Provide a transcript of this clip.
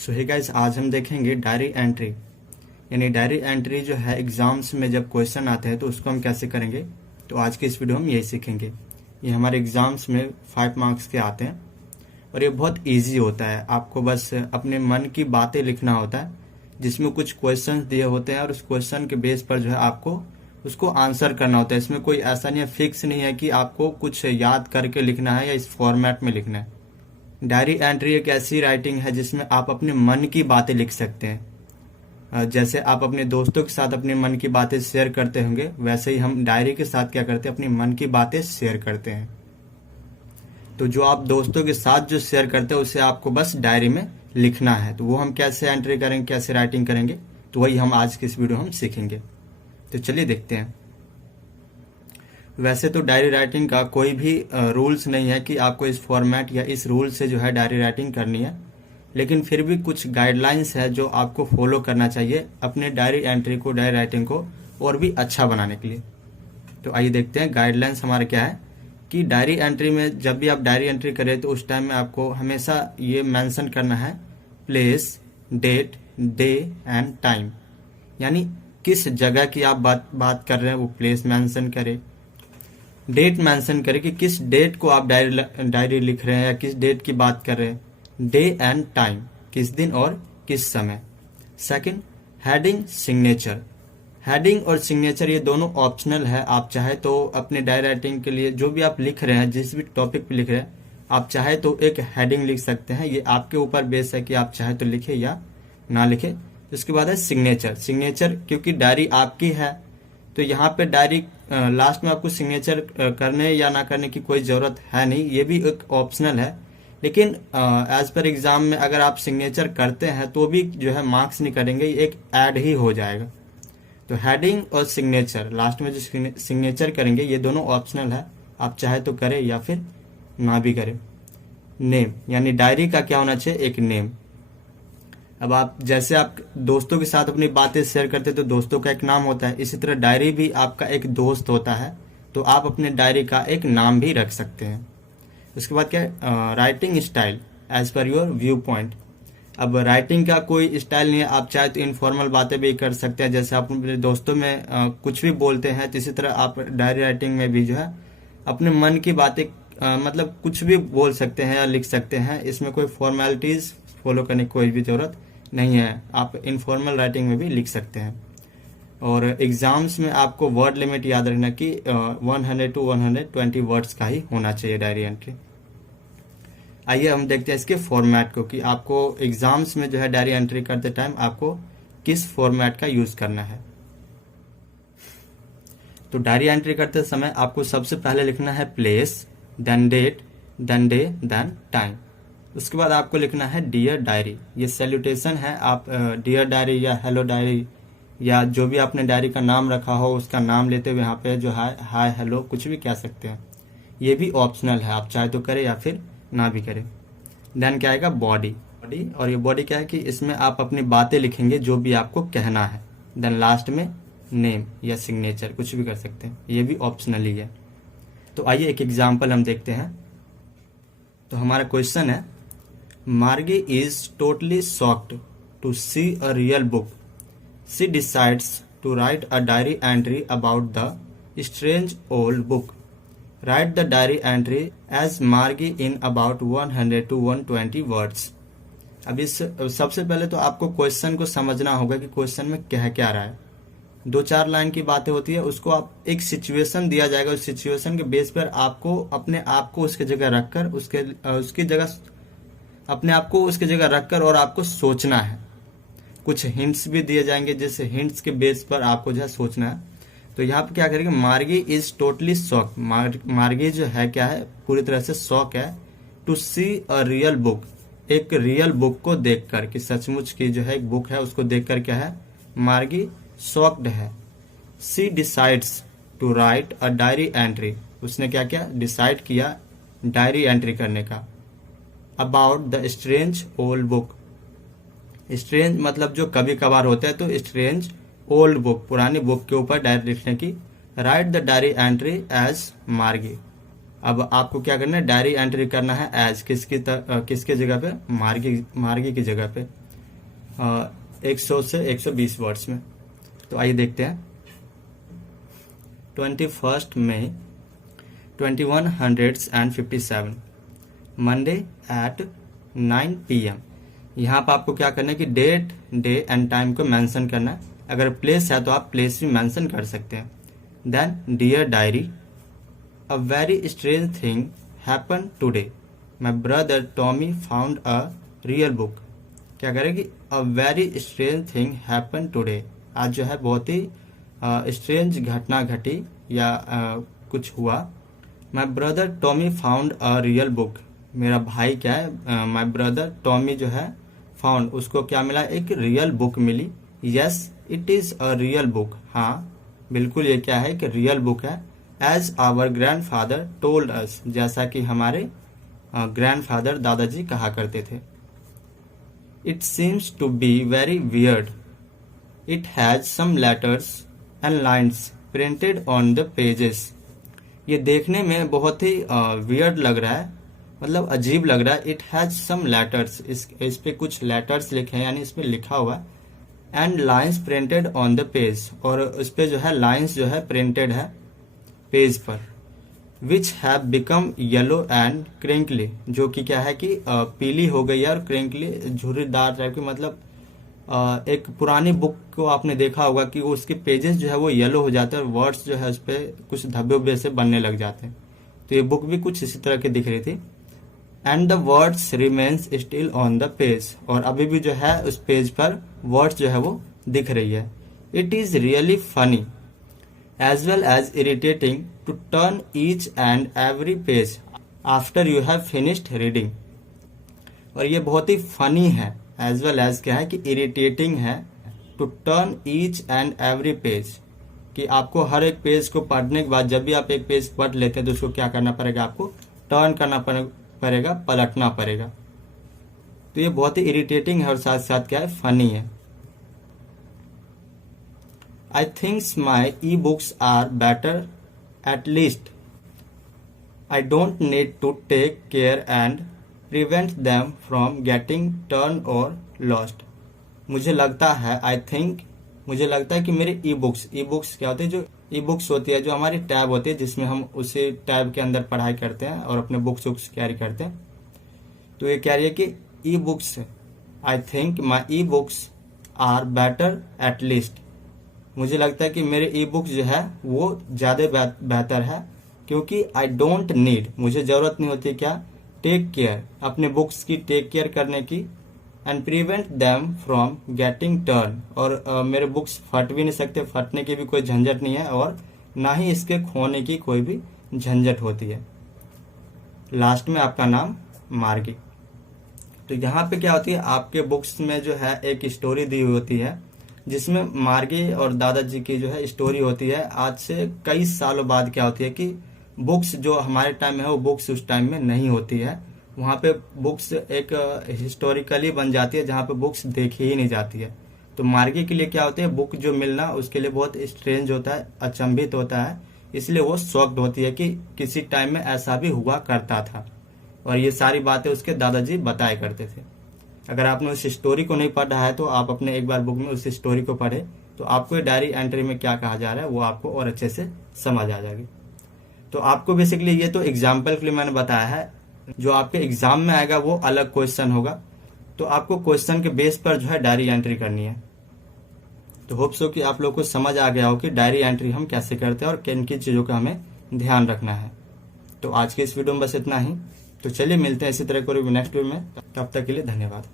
सो hey guys, आज हम देखेंगे डायरी एंट्री। यानी डायरी एंट्री जो है एग्जाम्स में जब क्वेश्चन आते हैं तो उसको हम कैसे करेंगे। तो आज के इस वीडियो में यही सीखेंगे। ये हमारे एग्जाम्स में 5 मार्क्स के आते हैं और ये बहुत इजी होता है। आपको बस अपने मन की बातें लिखना होता है, जिसमें कुछ क्वेश्चन दिए होते हैं और उस क्वेश्चन के बेस पर जो है आपको उसको आंसर करना होता है। इसमें कोई ऐसा नहीं है, फिक्स नहीं है कि आपको कुछ याद करके लिखना है या इस फॉर्मेट में लिखना है। डायरी एंट्री एक ऐसी राइटिंग है जिसमें आप अपने मन की बातें लिख सकते हैं। जैसे आप अपने दोस्तों के साथ अपने मन की बातें शेयर करते होंगे, वैसे ही हम डायरी के साथ क्या करते हैं, अपनी मन की बातें शेयर करते हैं। तो जो आप दोस्तों के साथ जो शेयर करते हैं उसे आपको बस डायरी में लिखना है। तो वो हम कैसे एंट्री करेंगे, कैसे राइटिंग करेंगे, तो वही हम आज के इस वीडियो हम सीखेंगे। तो चलिए देखते हैं। वैसे तो डायरी राइटिंग का कोई भी रूल्स नहीं है कि आपको इस फॉर्मेट या इस रूल से जो है डायरी राइटिंग करनी है, लेकिन फिर भी कुछ गाइडलाइंस है जो आपको फॉलो करना चाहिए अपने डायरी एंट्री को, डायरी राइटिंग को और भी अच्छा बनाने के लिए। तो आइए देखते हैं गाइडलाइंस हमारे क्या है कि डायरी एंट्री में जब भी आप डायरी एंट्री करें तो उस टाइम में आपको हमेशा ये मेंशन करना है place, date, day and time. यानी किस जगह की आप बात कर रहे हैं वो प्लेस मेंशन करें, डेट मेंशन करें कि किस डेट को आप डायरी लिख रहे हैं या किस डेट की बात कर रहे हैं, डे एंड टाइम, किस दिन और किस समय। Second, heading, signature. हेडिंग और सिग्नेचर ये दोनों ऑप्शनल है। आप चाहे तो अपने डायरी राइटिंग के लिए जो भी आप लिख रहे हैं, जिस भी टॉपिक पे लिख रहे हैं, आप चाहे तो एक हेडिंग लिख सकते हैं। ये आपके ऊपर बेस है कि आप चाहे तो लिखे या ना लिखे। इसके बाद है सिग्नेचर। सिग्नेचर क्योंकि डायरी आपकी है तो यहाँ पे डायरी लास्ट में आपको सिग्नेचर करने या ना करने की कोई जरूरत है नहीं, ये भी एक ऑप्शनल है। लेकिन एज पर एग्जाम में अगर आप सिग्नेचर करते हैं तो भी जो है मार्क्स नहीं करेंगे, एक ऐड ही हो जाएगा। तो हेडिंग और सिग्नेचर, लास्ट में जो सिग्नेचर करेंगे, ये दोनों ऑप्शनल है। आप चाहे तो करें या फिर ना भी करें। नेम, यानी डायरी का क्या होना चाहिए, एक नेम। अब आप जैसे आप दोस्तों के साथ अपनी बातें शेयर करते हैं तो दोस्तों का एक नाम होता है, इसी तरह डायरी भी आपका एक दोस्त होता है। तो आप अपने डायरी का एक नाम भी रख सकते हैं। उसके बाद क्या है, writing style as per your view point. अब राइटिंग का कोई स्टाइल नहीं है, आप चाहे तो इनफॉर्मल बातें भी कर सकते हैं। जैसे आप अपने दोस्तों में कुछ भी बोलते हैं, तो इसी तरह आप डायरी राइटिंग में भी जो है अपने मन की बातें मतलब कुछ भी बोल सकते हैं या लिख सकते हैं। इसमें कोई फॉर्मेलिटीज फॉलो करने की कोई भी जरूरत नहीं है। आप इनफॉर्मल राइटिंग में भी लिख सकते हैं। और एग्जाम्स में आपको वर्ड लिमिट याद रखना कि 100 to 120 वर्ड्स का ही होना चाहिए डायरी एंट्री। आइए हम देखते हैं इसके फॉर्मेट को कि आपको एग्जाम्स में जो है डायरी एंट्री करते टाइम आपको किस फॉर्मेट का यूज करना है। तो डायरी एंट्री करते समय आपको सबसे पहले लिखना है place, then date, then day, then time. उसके बाद आपको लिखना है डियर डायरी। ये सैल्यूटेशन है। आप डियर डायरी या हेलो डायरी या जो भी आपने डायरी का नाम रखा हो उसका नाम लेते हुए यहाँ पे जो है हाय, हेलो, कुछ भी कह सकते हैं। ये भी ऑप्शनल है, आप चाहे तो करें या फिर ना भी करें। देन क्या आएगा, बॉडी। और ये बॉडी क्या है कि इसमें आप अपनी बातें लिखेंगे जो भी आपको कहना है। देन लास्ट में नेम या सिग्नेचर, कुछ भी कर सकते हैं, ये भी ऑप्शनल ही है। तो आइए एक एग्जाम्पल हम देखते हैं। तो हमारा क्वेश्चन है, Margie is totally shocked to see a real book. She decides to write a diary entry about the strange old book. Write the diary entry as Margie in about 100 to 120 words. अब इस सबसे पहले तो आपको question को समझना होगा कि क्वेश्चन में कह क्या रहा है। 2-4 लाइन की बातें होती है, उसको आप एक सिचुएशन दिया जाएगा। उस सिचुएशन के बेस पर आपको अपने आप को उसके जगह रखकर उसकी जगह अपने आप को उसकी जगह रखकर और आपको सोचना है। कुछ हिंट्स भी दिए जाएंगे, जैसे हिंट्स के बेस पर आपको जो है सोचना है। तो यहाँ पे क्या करेंगे, मार्गी इज टोटली शॉक। मार्गी जो है क्या है, पूरी तरह से शॉक है। To see a real book, एक रियल बुक को देखकर, कि सचमुच की जो है एक बुक है उसको देखकर क्या है, मार्गी शॉक्ड है। She decides to write a diary entry, उसने क्या किया, डिसाइड किया डायरी एंट्री करने का। About the strange old book, strange मतलब जो कभी कभार होता है, तो स्ट्रेंज ओल्ड बुक, पुरानी बुक के ऊपर डायरी लिखने की। Write the diary entry as Margie, अब आपको क्या करना है, डायरी एंट्री करना है एज किसकी जगह पे, मार्गी की जगह पे। 100 से 120 वर्ड्स में। तो आइए देखते हैं। 21 मई 2157 मंडे एट 9 PM। यहाँ पर आपको क्या करना है कि डेट, डे एंड टाइम को मेंशन करना है। अगर प्लेस है तो आप प्लेस भी मेंशन कर सकते हैं। Then dear diary, a very strange thing happen today, my brother Tommy found a real book. क्या करेगी? A very strange thing happen today. आज जो है बहुत ही स्ट्रेंज घटना घटी या कुछ हुआ। माई brother Tommy found a real book. मेरा भाई क्या है, माई ब्रदर टॉमी जो है फाउंड, उसको क्या मिला? एक रियल बुक मिली। Yes it is a real book. हाँ बिल्कुल ये क्या है कि रियल बुक है। As our grand father told us, जैसा कि हमारे ग्रैंड फादर दादाजी कहा करते थे। It seems to be very weird, it has some letters and lines printed on the pages. ये देखने में बहुत ही वियर्ड लग रहा है, मतलब अजीब लग रहा है। इट हैज सम लेटर्स, इस पे कुछ लेटर्स लिखे हैं, यानी इस पे लिखा हुआ है। And lines printed on the page, और उस पे जो है लाइन्स जो है प्रिंटेड है पेज पर। Which have become yellow and crinkly, जो कि क्या है कि पीली हो गई है और क्रिंकली झुर्रीदार टाइप की, मतलब एक पुरानी बुक को आपने देखा होगा कि वो उसके पेजेस जो है वो येलो हो जाते हैं और वर्ड्स जो है उस पर कुछ धब्बे उब्बे से बनने लग जाते हैं। तो ये बुक भी कुछ इसी तरह की दिख रही थी। And the words remains still on the page, और अभी भी जो है उस पेज पर वर्ड्स जो है वो दिख रही है। It is really funny as well as irritating to turn each and every page after you have finished reading. और ये बहुत ही फनी है, एज वेल एज क्या है कि इरिटेटिंग है, to turn each and every page, कि आपको हर एक पेज को पढ़ने के बाद जब भी आप एक पेज पढ़ लेते हैं तो उसको क्या करना पड़ेगा? आपको टर्न करना पड़ेगा, पलटना पड़ेगा। तो ये बहुत ही इरिटेटिंग है और साथ साथ क्या है, फनी है। I thinks my e books are better, at least I don't need to take care and prevent them from getting turn or lost. मुझे लगता है, आई थिंक मुझे लगता है कि मेरे ई बुक्स क्या होते हैं? जो ई बुक्स होती है, जो हमारी टैब होती है जिसमें हम उसी टैब के अंदर पढ़ाई करते हैं और अपने बुक्स कैरी करते हैं। तो ये कह रही है कि e books, I think my e books are better at least. मुझे लगता है कि मेरे ई बुक्स जो है वो ज्यादा बेहतर है, क्योंकि आई डोंट नीड, मुझे जरूरत नहीं होती क्या? टेक केयर, अपने बुक्स की टेक केयर करने की। And prevent them from getting turn, और मेरे बुक्स फट भी नहीं सकते, फटने की भी कोई झंझट नहीं है, और ना ही इसके खोने की कोई भी झंझट होती है। लास्ट में आपका नाम मार्गी। तो यहाँ पे क्या होती है, आपके बुक्स में जो है एक स्टोरी दी हुई होती है जिसमें मार्गी और दादाजी की जो है स्टोरी होती है। आज से कई सालों बाद क्या होती है कि बुक्स जो हमारे टाइम में है वो बुक्स उस टाइम में नहीं होती है। वहाँ पे बुक्स एक हिस्टोरिकली बन जाती है जहाँ पे बुक्स देखी ही नहीं जाती है। तो मार्गी के लिए क्या होती है, बुक जो मिलना उसके लिए बहुत स्ट्रेंज होता है, अचंभित होता है, इसलिए वो शॉक्ड होती है कि किसी टाइम में ऐसा भी हुआ करता था। और ये सारी बातें उसके दादाजी बताया करते थे। अगर आपने उस स्टोरी को नहीं पढ़ा है तो आप अपने एक बार बुक में उस स्टोरी को पढ़े तो आपको ये डायरी एंट्री में क्या कहा जा रहा है वो आपको और अच्छे से समझ आ जाएगी। तो आपको बेसिकली ये तो एग्जाम्पल के लिए मैंने बताया है, जो आपके एग्जाम में आएगा वो अलग क्वेश्चन होगा। तो आपको क्वेश्चन के बेस पर जो है डायरी एंट्री करनी है। तो होप सो कि आप लोग को समझ आ गया हो कि डायरी एंट्री हम कैसे करते हैं और किन किन चीजों का हमें ध्यान रखना है। तो आज के इस वीडियो में बस इतना ही। तो चलिए मिलते हैं इसी तरह को नेक्स्ट वीडियो में, तब तक के लिए धन्यवाद।